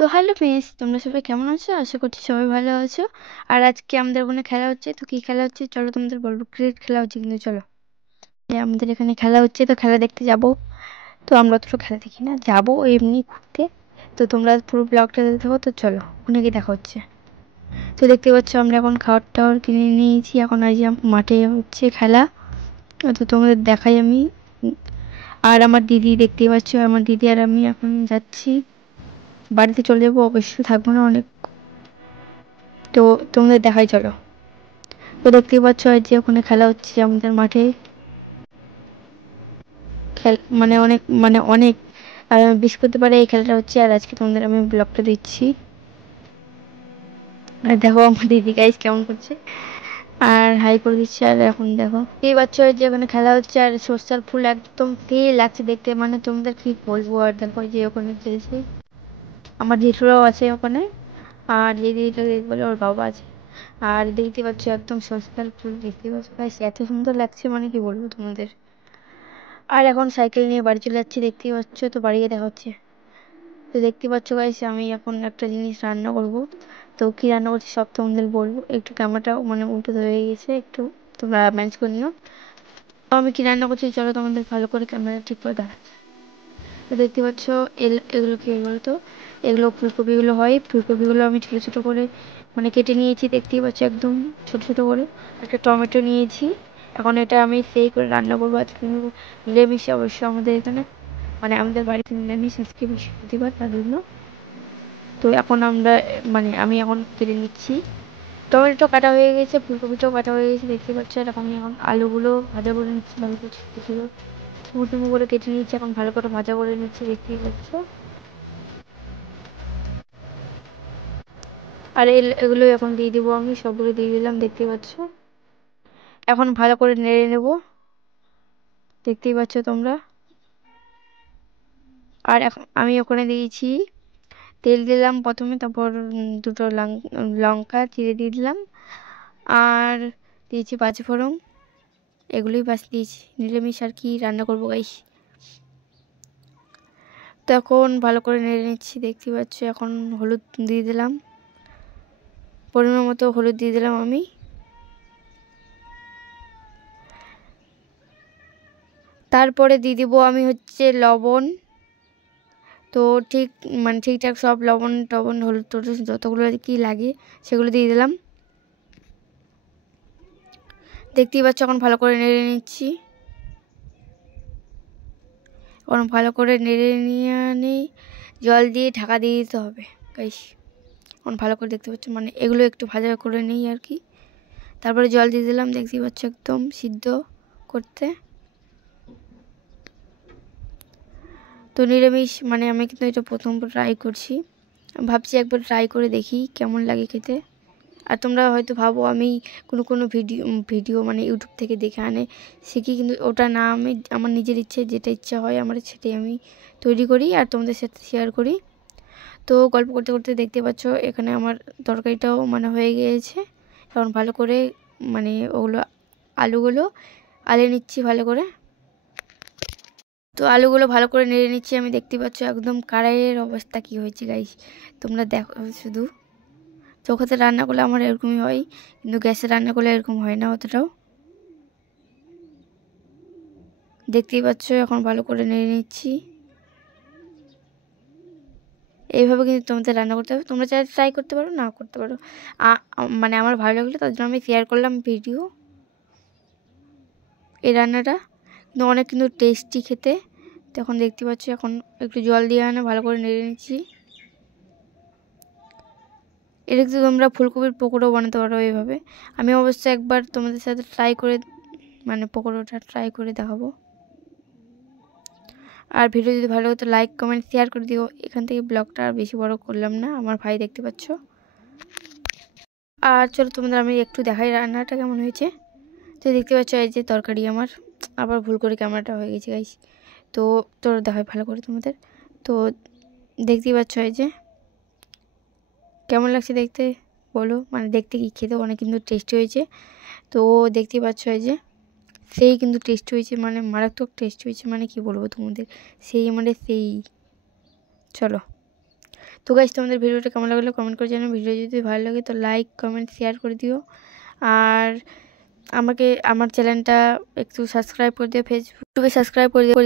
তো hello friends, তোমরা সবাই কেমন আছো? আশা করছি সবাই ভালো আছো। আর আজকে আমাদের ওখানে খেলা হচ্ছে। তো কি খেলা হচ্ছে চলো তোমাদের বলবো। ক্রিকেট খেলা হচ্ছে, কিন্তু চলো আমাদের এখানে খেলা হচ্ছে, তো খেলা দেখতে যাব। তো আমরা তো খেলা দেখি না, যাবো এমনি ঘুরতে। তো তোমরা পুরো ব্লগটা দেখতে থাকো। তো চলো ওখানে গিয়ে দেখা হচ্ছে। তো দেখতে পাচ্ছ আমরা এখন খাবার টাওয়ার কিনে নিয়েছি, এখন আজ মাঠে হচ্ছে খেলা। তো তোমাদের দেখাই আমি। আর আমার দিদি দেখতে পাচ্ছ, আমার দিদি আর আমি এখন যাচ্ছি বাড়িতে, চলে যাবো, অবশ্যই থাকবো না অনেক। তো তোমাদের দেখাই চলো। তো দেখতেই পাচ্ছ যে ওখানে খেলা হচ্ছে আমাদের মাঠে। মানে অনেক মানে অনেক বিশ্বাস করতে পারে এই খেলাটা হচ্ছে। আর আজকে তোমাদের আমি ব্লগটা দিচ্ছি। আর দেখো আমার দিদি গাইস কেমন করছে, আর হাই করে দিচ্ছে। আর এখন দেখো এই বাচ্চা যে ওখানে খেলা হচ্ছে, আর সর্ষার ফুল একদম তেল লাগছে দেখতে, মানে তোমাদের কি বলবো। আর দেখো যে ওখানে খেলছে আমার জেঠুরাও আছে ওখানে, আর যে দিদিটা বলে ওর বাবা আছে। আর দেখতে পাচ্ছ একদম সর্ষার ফুল, দেখতে পাচ্ছ গাইস এত সুন্দর লাগছে, মানে কি বলবো তোমাদের। আর এখন সাইকেল নিয়ে বাড়ি চলে যাচ্ছি, দেখতেই পাচ্ছ। তো বাড়ি গিয়ে দেখা হচ্ছে। তো দেখতে পাচ্ছ গাইস আমি এখন একটা জিনিস রান্না করব। তো কি রান্না করছি সব তোমাদের বলবো। একটু ক্যামেরাটা মানে উল্টো হয়ে গেছে, একটু তোমরা ম্যানেজ করে নিও। তো আমি কি রান্না করছি চলো তোমাদের ভালো করে ক্যামেরা ঠিক করে দেখাচ্ছি। তো দেখতে পাচ্ছ এগুলো কি বলো তো, এগুলো ফুলকপিগুলো হয়। ফুলকপিগুলো আমি ছোটো ছোটো করে মানে কেটে নিয়েছি, দেখতেই পাচ্ছ একদম ছোটো ছোটো করে। একটা টমেটো নিয়েছি, এখন এটা আমি সেই করে রান্না করবো। আজকে নিরামিষে অবশ্য আমাদের এখানে, মানে আমাদের বাড়িতে নিরামিষ আজকে বৃহস্পতিবার, তার জন্য। তো এখন আমরা মানে আমি এখন কেটে নিচ্ছি। টমেটো কাটা হয়ে গেছে, ফুলকপিটাও কাটা হয়ে গেছে, দেখতে পাচ্ছ। আর এখন আমি আলুগুলো ভাজা করে নিচ্ছি, ভালো করে ছোটো ছোটো টুকরো টুকরো করে কেটে নিচ্ছি, এখন ভালো করে ভাজা করে নিচ্ছি, দেখতেই পাচ্ছ। আর এগুলো এখন দিয়ে দিব, আমি সবগুলো দিয়ে দিলাম, দেখতেই পাচ্ছ। এখন ভালো করে নেড়ে নেব, দেখতেই পাচ্ছ তোমরা। আর এখন আমি ওখানে দিয়েছি তেল দিলাম প্রথমে, তারপর দুটো লঙ্কা চিড়ে দিয়ে দিলাম, আর দিয়েছি পাঁচফোড়ন। এগুলোই বাস দিয়েছি, নিরামিষ আর কি রান্না করবো গাইস। তো এখন ভালো করে নেড়ে নিচ্ছি, দেখতেই পাচ্ছ। এখন হলুদ দিয়ে দিলাম, পরিমাণ মতো হলুদ দিয়ে দিলাম আমি। তারপরে দিয়ে দিব আমি হচ্ছে লবণ। তো ঠিক মানে ঠিকঠাক সব লবণ টবণ হলুদ টলুদ যতগুলো কি লাগে সেগুলো দিয়ে দিলাম, দেখতেই পাচ্ছ। এখন ভালো করে নেড়ে নিচ্ছি, এখন ভালো করে নেড়ে নিয়ে জল দিয়ে ঢাকা দিয়ে দিতে হবে গাইস। এখন ভালো করে দেখতে পাচ্ছ, মানে এগুলো একটু ভাজা করে নিই আর কি। তারপরে জল দিয়ে দিলাম, দেখতেই পাচ্ছ একদম সিদ্ধ করতে। তো নিরামিষ মানে আমি কিন্তু এটা প্রথম ট্রাই করছি, ভাবছি একবার ট্রাই করে দেখি কেমন লাগে খেতে। আর তোমরা হয়তো ভাবো আমি কোনো ভিডিও মানে ইউটিউব থেকে দেখে আনে শিখি, কিন্তু ওটা না, আমি আমার নিজের ইচ্ছে, যেটা ইচ্ছা হয় আমার সেটাই আমি তৈরি করি আর তোমাদের সাথে শেয়ার করি। তো গল্প করতে করতে দেখতে পাচ্ছ এখানে আমার তরকারিটাও মানে হয়ে গিয়েছে। এখন ভালো করে মানে ওগুলো আলুগুলো আলে নিচ্ছি ভালো করে। তো আলুগুলো ভালো করে নেড়ে নিচ্ছি আমি, দেখতে পাচ্ছ একদম কড়াইয়ের অবস্থা কি হয়েছে গাইস, তোমরা দেখো শুধু। চৌকাতে রান্না করলে আমার এরকমই হয়, কিন্তু গ্যাসে রান্না করলে এরকম হয় না অতটাও, দেখতেই পাচ্ছ। এখন ভালো করে নেড়ে নিচ্ছি, এইভাবে কিন্তু তোমাদের রান্না করতে হবে। তোমরা চাইলে ট্রাই করতে পারো, না করতে পারো। মানে আমার ভালো লাগলো তার জন্য আমি শেয়ার করলাম ভিডিও। এই রান্নাটা কিন্তু অনেক কিন্তু টেস্টি খেতে। তখন দেখতে পাচ্ছ এখন একটু জল দিয়ে ভালো করে নেড়ে নিচ্ছি। এটা কিন্তু তোমরা ফুলকপির পকোড়াও বানাতে পারো এইভাবে। আমি অবশ্যই একবার তোমাদের সাথে ট্রাই করে মানে পকোড়াটা ট্রাই করে দেখাবো। আর ভিডিও যদি ভালো হতো লাইক কমেন্ট শেয়ার করে দিও। এখান থেকে ব্লগটা আর বেশি বড় করলাম না, আমার ভাই দেখতে পাচ্ছ। আর চলো তোমাদের আমি একটু দেখাই রান্নাটা কেমন হয়েছে। তো দেখতে পাচ্ছ এই যে তরকারি আমার, আবার ভুল করে ক্যামেরাটা হয়ে গেছে গাইস। তো তোরা দেখাই ভালো করে তোমাদের। তো দেখতেই পাচ্ছ এই যে কেমন লাগছে দেখতে বলো, মানে দেখতে কি খেতে অনেক কিন্তু টেস্টি হয়েছে। তো দেখতেই পাচ্ছ এই যে সেই কিন্তু টেস্ট হয়েছে, মানে মারাত্মক টেস্ট হয়েছে, মানে কি বলবো তোমাদের, সেই মানে সেই। চলো তো গাইস তোমাদের ভিডিওটা কেমন লাগলো কমেন্ট করে জানাও। ভিডিও যদি ভালো লাগে তো লাইক কমেন্ট শেয়ার করে দিও। আর আমার চ্যানেলটা একটু সাবস্ক্রাইব করে দিও, ফেসবুকে সাবস্ক্রাইব করে দিও।